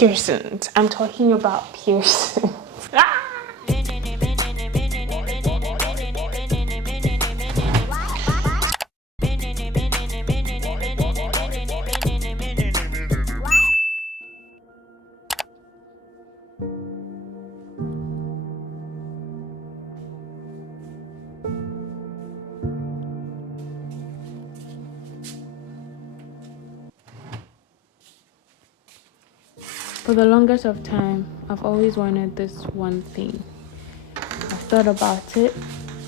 piercings. I'm talking about piercings. Ah! For the longest of time, I've always wanted this one thing. I've thought about it,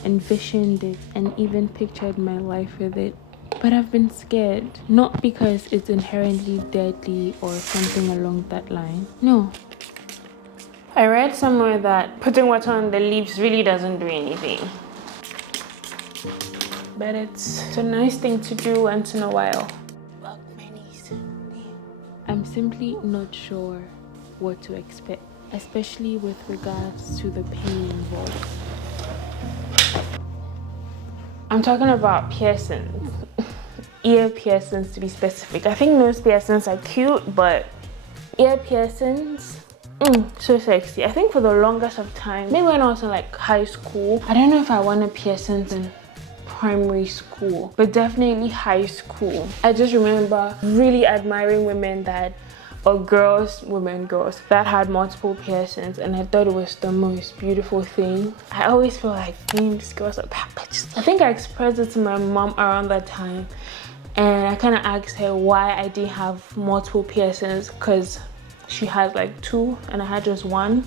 envisioned it, and even pictured my life with it. But I've been scared, not because it's inherently deadly or something along that line. No. I read somewhere that putting water on the leaves really doesn't do anything. But it's a nice thing to do once in a while. I'm simply not sure what to expect, especially with regards to the pain involved. I'm talking about piercings. Ear piercings to be specific. I think nose piercings are cute, but ear piercings, so sexy. I think for the longest of time, maybe when I was in like high school, I don't know if I wanted piercings in primary school, but definitely high school. I just remember really admiring women that, or girls that had multiple piercings, and I thought it was the most beautiful thing. I always feel like, these girls are bitches. I think I expressed it to my mom around that time, and I kind of asked her why I didn't have multiple piercings, because she had like 2 and I had just 1.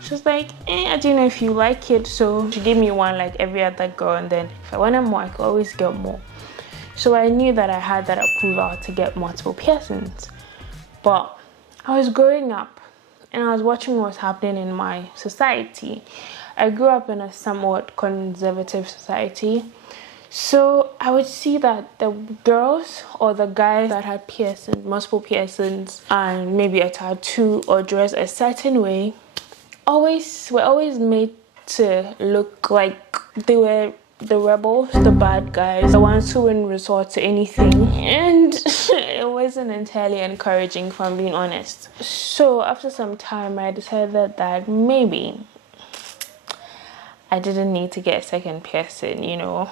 She was like, I don't know if you like it. So she gave me 1 like every other girl, and then if I wanted more, I could always get more. So I knew that I had that approval to get multiple piercings. But I was growing up and I was watching what was happening in my society. I grew up in a somewhat conservative society. So I would see that the girls or the guys that had piercings, multiple piercings, and maybe a tattoo or dress a certain way, were always made to look like they were the rebels, the bad guys, the ones who wouldn't resort to anything. And it wasn't entirely encouraging, if I'm being honest. So after some time, I decided that maybe I didn't need to get a second piercing, you know.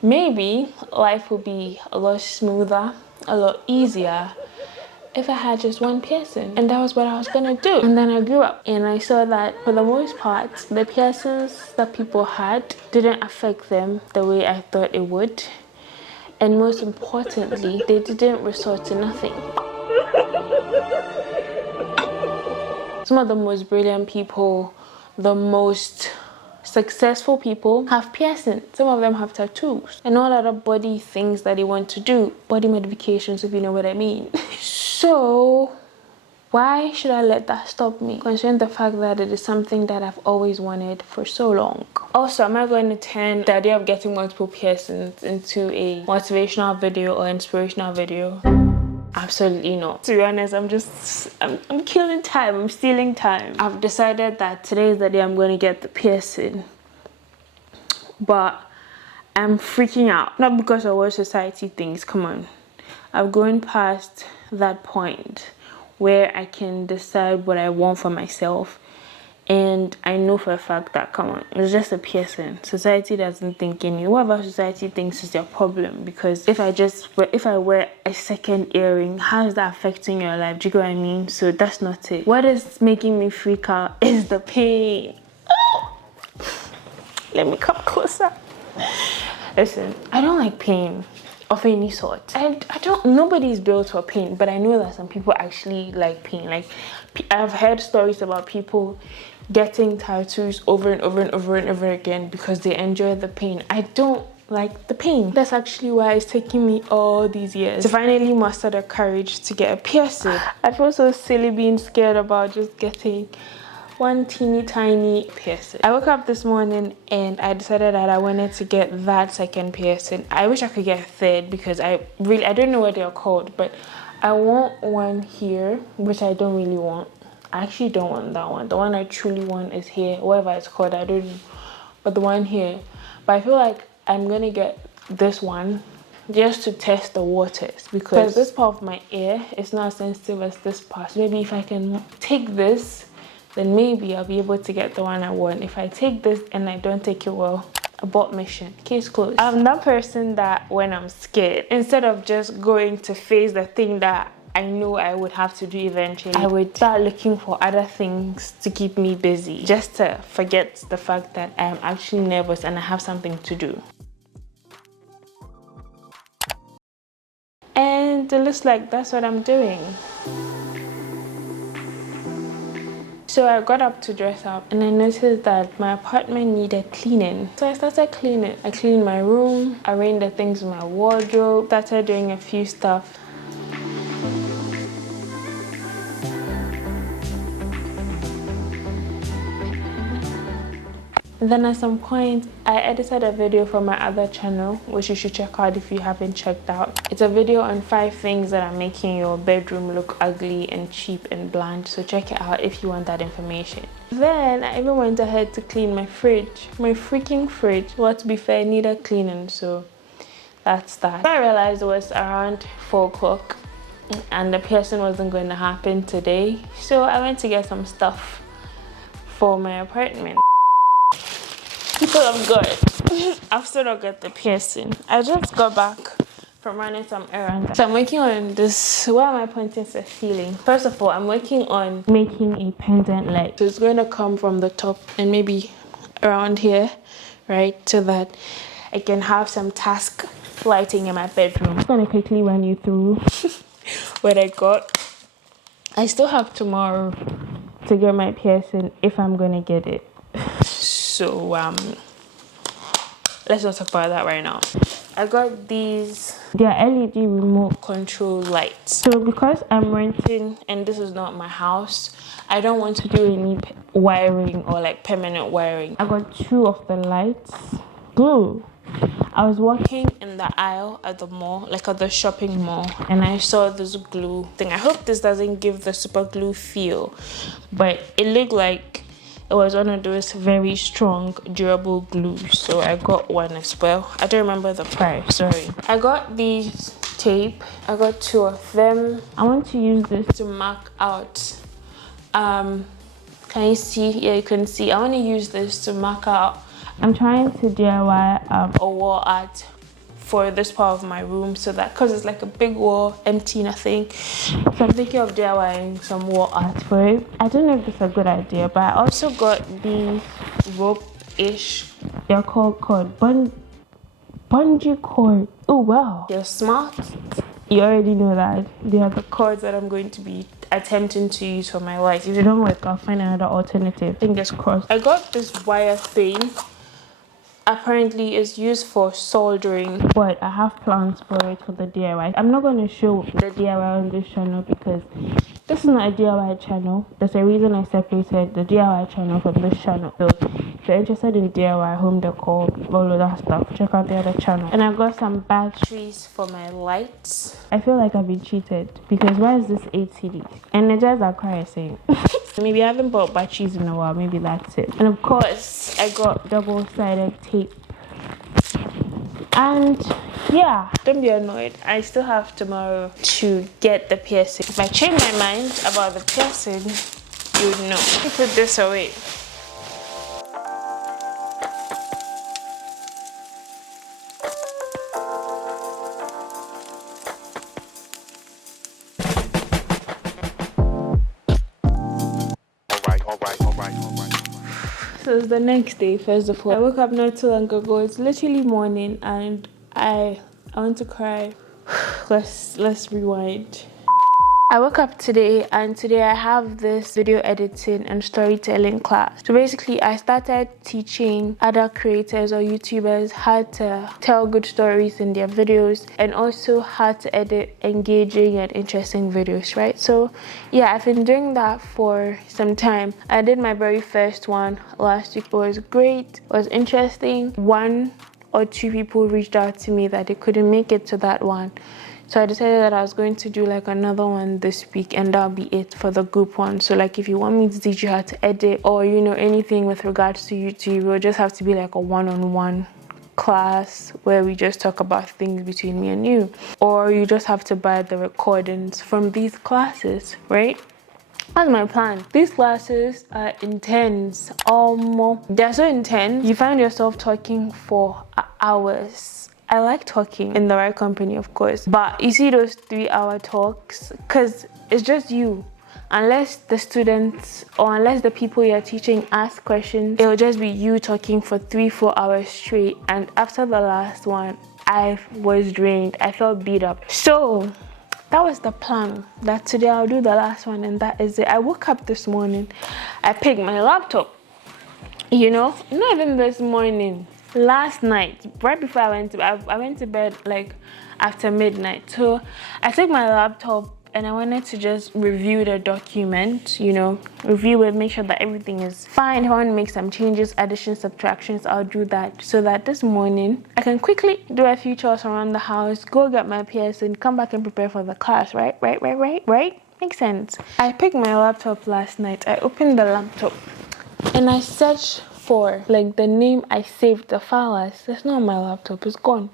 Maybe life would be a lot smoother, a lot easier if I had just 1 piercing. And that was what I was gonna do. And then I grew up and I saw that for the most part, the piercings that people had didn't affect them the way I thought it would. And most importantly, they didn't resort to nothing. Some of the most brilliant people, the most successful people have piercings. Some of them have tattoos and all other body things that they want to do. Body modifications, if you know what I mean. So why should I let that stop me, considering the fact that it is something that I've always wanted for so long? Also, am I going to turn the idea of getting multiple piercings into a motivational video or inspirational video? Absolutely not. To be honest, I'm killing time. I'm stealing time. I've decided that today is the day I'm going to get the piercing. But I'm freaking out. Not because of what society thinks. Come on. I've gone past that point where I can decide what I want for myself. And I know for a fact that, come on, it's just a piercing. Society doesn't think any. Whatever society thinks is their problem. Because if I wear a second earring, how is that affecting your life? Do you get what I mean? So that's not it. What is making me freak out is the pain. Oh! Let me come closer. Listen, I don't like pain of any sort. Nobody's built for pain, but I know that some people actually like pain. Like, I've heard stories about people getting tattoos over and over and over and over again because they enjoy the pain. I don't like the pain. That's actually why it's taking me all these years to finally muster the courage to get a piercing. I feel so silly being scared about just getting 1 teeny tiny piercing. I woke up this morning and I decided that I wanted to get that second piercing. I wish I could get a third because I don't know what they're called, but I want one here, which I don't really want. I actually don't want that one. The one I truly want is here, whatever it's called, I don't know. But the one here. But I feel like I'm gonna get this one just to test the waters, because this part of my ear is not as sensitive as this part. Maybe if I can take this, then maybe I'll be able to get the one I want. If I take this and I don't take it well, abort mission, case closed. I'm that person that when I'm scared, instead of just going to face the thing that I know I would have to do eventually, I would start looking for other things to keep me busy, just to forget the fact that I am actually nervous and I have something to do. And it looks like that's what I'm doing. So I got up to dress up and I noticed that my apartment needed cleaning. So I started cleaning. I cleaned my room, arranged the things in my wardrobe, started doing a few stuff. And then at some point, I edited a video for my other channel, which you should check out if you haven't checked out. It's a video on 5 things that are making your bedroom look ugly and cheap and bland. So check it out if you want that information. Then I even went ahead to clean my fridge. My freaking fridge. Well, to be fair, it needed cleaning, so that's that. I realized it was around 4 o'clock and the piercing wasn't going to happen today. So I went to get some stuff for my apartment. People of God, I've still not got the piercing. I just got back from running some errands. So I'm working on this. Why am I pointing to the ceiling? First of all, I'm working on making a pendant light. So it's going to come from the top and maybe around here, right? So that I can have some task lighting in my bedroom. I'm going to quickly run you through what I got. I still have tomorrow to get my piercing if I'm going to get it. So let's not talk about that right now. I got these, they are LED remote control lights. So because I'm renting and this is not my house, I don't want to do any wiring or like permanent wiring. I got 2 of the lights. Glue. I was walking in the aisle at the mall, like at the shopping mall, and I saw this glue thing. I hope this doesn't give the super glue feel, but it looked like it was one of those very strong, durable glues. So I got one as well. I don't remember the price, sorry. I got these tape. I got 2 of them. I want to use this to mark out. Can you see? Yeah, you can see. I want to use this to mark out. I'm trying to DIY a wall art for this part of my room, so that because it's like a big wall, empty, nothing. So I'm thinking of DIYing some wall art for it. I don't know if this is a good idea, but I also got these rope-ish. They're called bungee cord. Oh wow, they're smart. You already know that. They are the cords that I'm going to be attempting to use for my life. If they don't work, I'll find another alternative. Fingers crossed. I got this wire thing. Apparently it's used for soldering, but I have plans for it for the DIY. I'm not going to show the DIY on this channel because this is not a DIY channel. There's a reason I separated the DIY channel from this channel. So if you're interested in DIY, home decor, all of that stuff, check out the other channel. And I got some batteries for my lights. I feel like I've been cheated because why is this 8 CDs? And the jazz are quite saying. Maybe I haven't bought batteries in a while, maybe that's it. And of course, I got double-sided tape. And yeah, don't be annoyed. I still have tomorrow to get the piercing. If I change my mind about the piercing, you would know. Let me put this away. So it's the next day. First of all, I woke up not too long ago. It's literally morning and I want to cry. Let's rewind. I woke up today and today I have this video editing and storytelling class. So basically I started teaching other creators or YouTubers how to tell good stories in their videos and also how to edit engaging and interesting videos, right? So yeah, I've been doing that for some time. I did my very first one last week. It was great, it was interesting. 1 or 2 people reached out to me that they couldn't make it to that one. So I decided that I was going to do like another one this week and that'll be it for the group one. So like if you want me to teach you how to edit or you know anything with regards to YouTube, it will just have to be like a one-on-one class where we just talk about things between me and you, or you just have to buy the recordings from these classes, right? That's my plan. These classes are intense. They're so intense. You find yourself talking for hours. I like talking in the right company, of course. But you see those 3-hour talks, because it's just you. Unless the students or unless the people you're teaching ask questions, it'll just be you talking for 3-4 hours straight. And after the last one, I was drained. I felt beat up. So that was the plan, that today I'll do the last one, and that is it. I woke up this morning, I picked my laptop, not even this morning, last night, right before I went to bed like after midnight. So I took my laptop and I wanted to just review the document, review it, make sure that everything is fine. If I want to make some changes, additions, subtractions, I'll do that, so that this morning I can quickly do a few chores around the house, go get my Pearson, come back and prepare for the class, right? Makes sense. I picked my laptop last night. I opened the laptop and I searched for the name I saved the file as. It's not on my laptop, it's gone.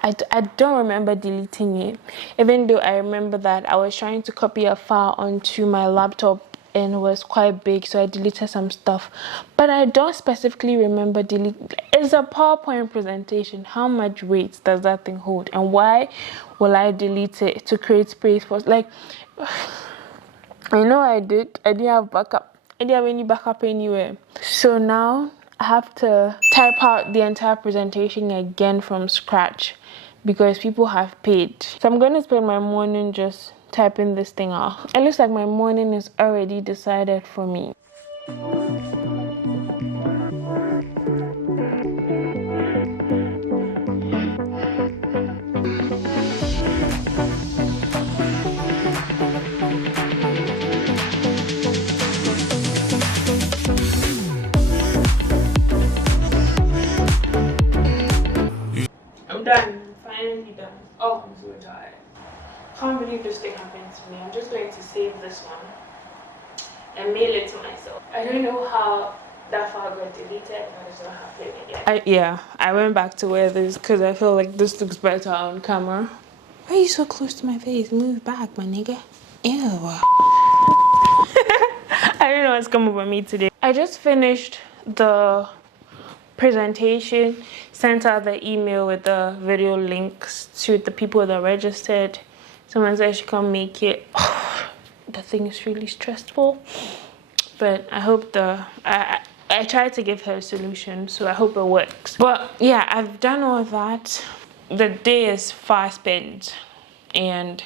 I don't remember deleting it, even though I remember that I was trying to copy a file onto my laptop and it was quite big, so I deleted some stuff. But I don't specifically remember deleting. It's a PowerPoint presentation. How much weight does that thing hold? And why will I delete it to create space for I know I didn't have backup. I didn't have any backup anywhere. So now I have to type out the entire presentation again from scratch because people have paid. So I'm going to spend my morning just typing this thing out. It looks like my morning is already decided for me. I'm done. Finally done. Oh, I'm so tired. Can't believe this thing happened to me. I'm just going to save this one and mail it to myself. I don't know how that file got deleted, but it's not happening again. I went back to wear this because I feel like this looks better on camera. Why are you so close to my face? Move back, my nigga. Ew. I don't know what's come over me today. I just finished the presentation, sent out the email with the video links to the people that registered. Someone said she can't make it. The thing is really stressful, but I hope I tried to give her a solution, so I hope it works. But yeah, I've done all that. The day is fast spent and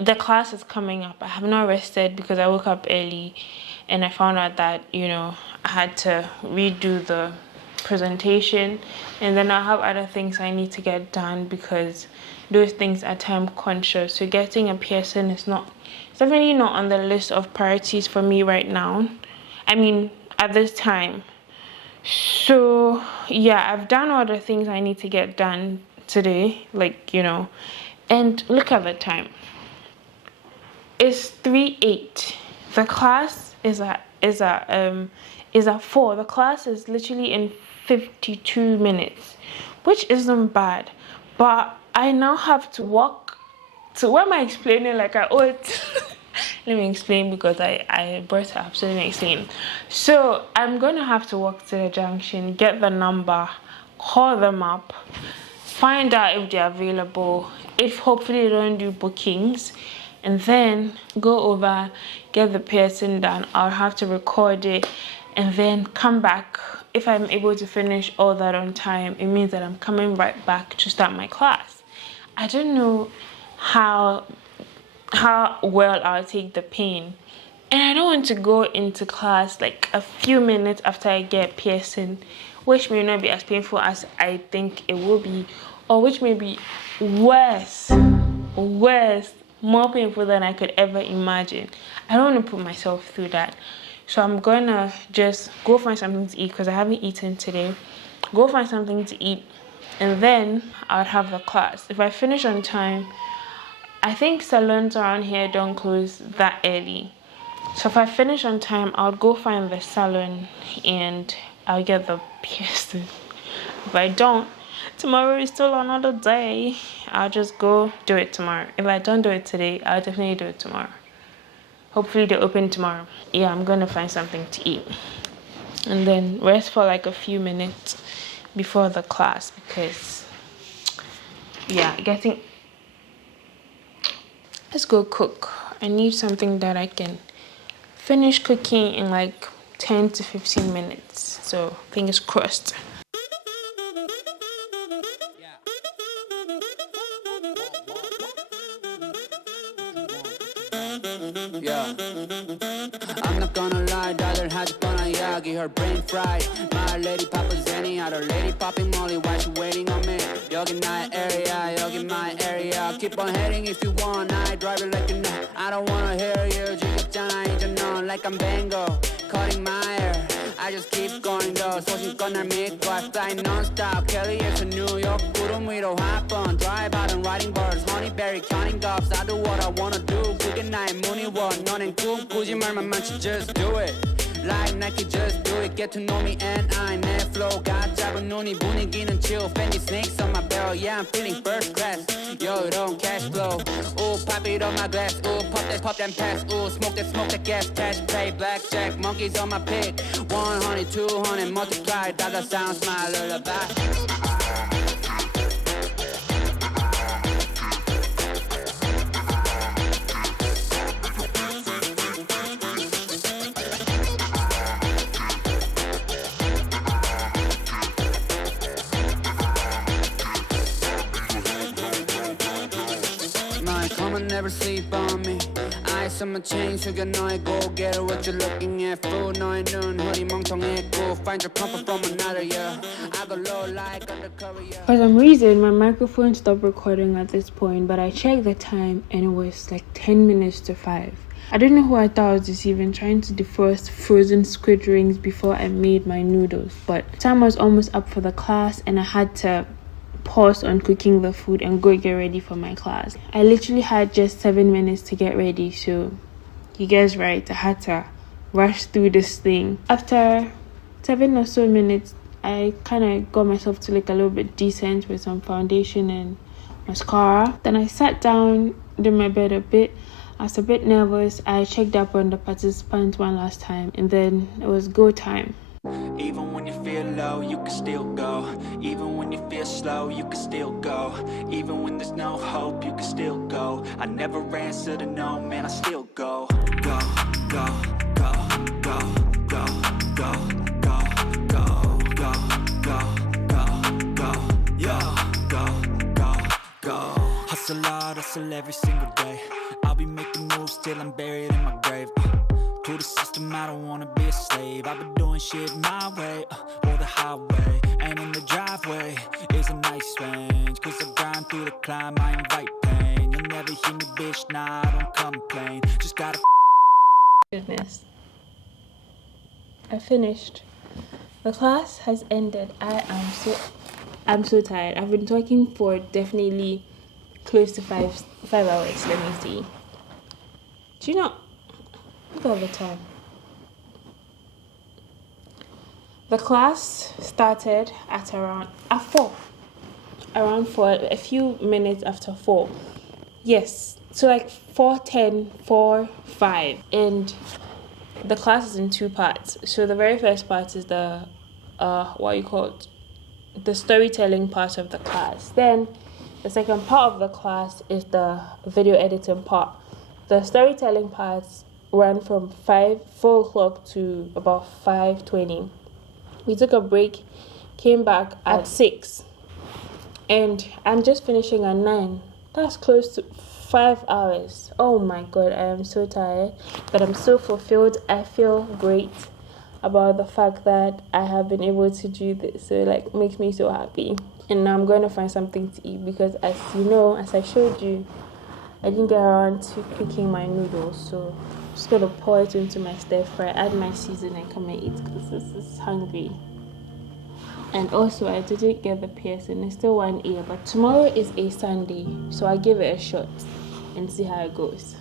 the class is coming up. I have not rested because I woke up early and I found out that I had to redo the presentation, and then I have other things I need to get done because those things are time conscious. So getting a Pearson is definitely not on the list of priorities for me right now. I mean, at this time. So yeah, I've done all the things I need to get done today, and look at the time. It's 3:08. The class is at 4. The class is literally in 52 minutes, which isn't bad. But I now have to walk to, why am I explaining like I owe it? Let me explain because I brought it up, so let me explain. So I'm going to have to walk to the junction, get the number, call them up, find out if they're available, if hopefully they don't do bookings, and then go over, get the Pearson done. I'll have to record it and then come back. If I'm able to finish all that on time, it means that I'm coming right back to start my class. I don't know how well I'll take the pain, and I don't want to go into class like a few minutes after I get Pearson, which may not be as painful as I think it will be, or which may be worse, more painful than I could ever imagine. I don't want to put myself through that. So I'm gonna just go find something to eat because I haven't eaten today. Go find something to eat, and then I'll have the class. If I finish on time, I think salons around here don't close that early. So if I finish on time, I'll go find the salon and I'll get the Pearson. If I don't, tomorrow is still another day. I'll just go do it tomorrow. If I don't do it today, I'll definitely do it tomorrow. Hopefully they're open tomorrow. Yeah, I'm gonna find something to eat and then rest for like a few minutes before the class, because yeah, let's go cook. I need something that I can finish cooking in like 10 to 15 minutes. So fingers crossed. Yeah, I'm not gonna lie, daughter has gonna yagi, her brain fried. My lady Papa Zenny, other lady popping Molly, why she waiting on me? Yogi my area, yogi my area. Keep on heading if you want, I drive it like you know. I don't wanna hear you, 지겹잖아 이제 넌 like I'm Bango, cutting my hair. I just keep going though, 소신껏 날 믿고 I fly non-stop, Kelly에서 New York 구름 위로 hop on, drive out and riding birds, honeyberry counting gobs. I do what I wanna do, 그게 나의 무늬원. 너넨 꿈꾸지 말만 많지, just do it. Like Nike, just do it. Get to know me and I 내 flow가 작은 눈이 분위기는 chill. Fendi snakes on my barrel, yeah I'm feeling first class. Yo, it don't cash flow. Ooh, pop it on my glass. Ooh, pop that pass. Ooh, smoke that gas. Cash play, blackjack, monkeys on my pig. 100, 200, multiply. Dollar sound, smile, lullaby. Never sleep on me. Eyes on my chain, 숙여 너의 고개를. What you looking at, fool? 너의 눈 허리 멍청했고. Find your comfort from another, yeah. I go low like undercover, yeah. For some reason, my microphone stopped recording at this point, but I checked the time and it was like 10 minutes to 5. I don't know who I thought I was deceiving, trying to defrost frozen squid rings before I made my noodles. But time was almost up for the class and I had to pause on cooking the food and go get ready for my class. I literally had just 7 minutes to get ready, so you guys right, I had to rush through this thing. After 7 or so minutes, I kind of got myself to look a little bit decent with some foundation and mascara. Then I sat down, did my bed a bit. I was a bit nervous. I checked up on the participants one last time and then it was go time. Even when you feel low, you can still go. Even when you feel slow, you can still go. Even when there's no hope, you can still go. I never answer to no, man, I still go. Go, go, go, go, go, go, go, go, go, go, go, go, yeah, go, go, go. Hustle hard, hustle every single day. I'll be making moves till I'm buried in my grave. To the system, I don't wanna be a slave. I've been doing shit my way, or the highway. And in the driveway is a nice range. Cause I grind through the climb, I invite pain. You'll never hear me, bitch, nah, I don't complain. Just gotta Goodness. I finished. The class has ended. I'm so tired. I've been talking for definitely close to five hours. Let me see. Do you know? Look at the time. The class started at around 4. Around 4, a few minutes after 4. Yes, so like 4:10, 4:05, and the class is in 2 parts. So the very first part is the the storytelling part of the class. Then the second part of the class is the video editing part. The storytelling parts ran from 4 o'clock to about 5:20. We took a break, came back at 6, and I'm just finishing at 9. That's close to 5 hours. Oh my god, I am so tired, but I'm so fulfilled. I feel great about the fact that I have been able to do this. So it makes me so happy. And now I'm going to find something to eat because, as you know, as I showed you, I didn't get around to cooking my noodles. So I'm just going to pour it into my stir fry, add my seasoning, come and eat because this is hungry. And also, I didn't get the piercing. It's still 1 ear, but tomorrow is a Sunday, so I'll give it a shot and see how it goes.